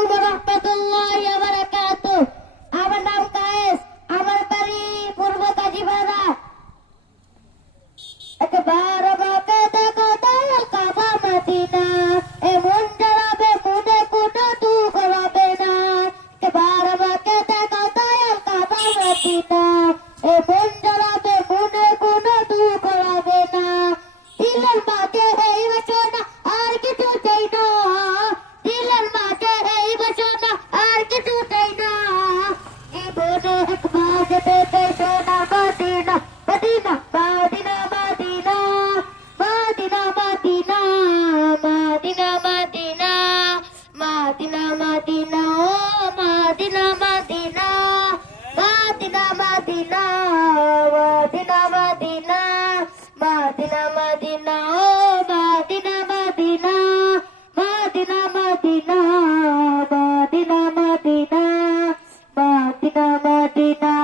আলাইকুম ওয়া রাহমাতুল্লাহি ওয়া বারাকাতুহু। আমার নাম কায়েস, আমার বাড়ি পূর্ব কাজীপাড়া। একবার আমাকে দেখো দয়াল কাবা মদিনা, এমন জড়াবে মনে কোনো দুঃখ হবে না। একবার আমাকে দেখো দয়াল কাবা মদিনা, এমন জড়াবে মনে কোনো দুঃখ হবে না। দিলের মাঝে এই বাসনা আর কিছু চাই না, দিলের মাঝে এই বাসনা আর কিছু চাই না। জীবনে একবার যেতে চাই সোনা মদিনা, মদিনা মদিনা মদিনা মদিনা মদিনা মদিনা মদিনা মদিনা মদিনা ও মদিনা মদিনা মদিনা মদিনা মদিনা মদিনা মদিনা মদিনা ও মদিনা মদিনা মদিনা মদিনা মদিনা মদিনা মদিনা মদিনা।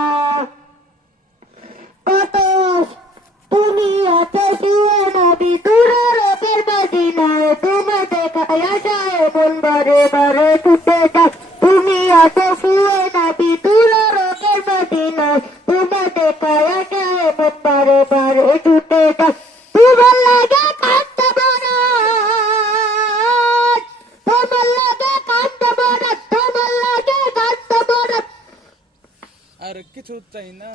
কত দুনিয়াতে শুয়ে নবী দূরের রবের মদিনায়, তুমি দেখায় আশায় মন বারে বারে ছুটে যায়। দুনিয়াতে শুয়ে নবী দূরের রবের মদিনায়, তুমি দেখায় আশায় মন বারে বারে ছুটে যায়। তোমার লাগে কাঁদতে বরাত, তোমার লাগে কাঁদতে বরাত, তোমার লাগে কাঁদতে বরাত। আর কিছু চাই না।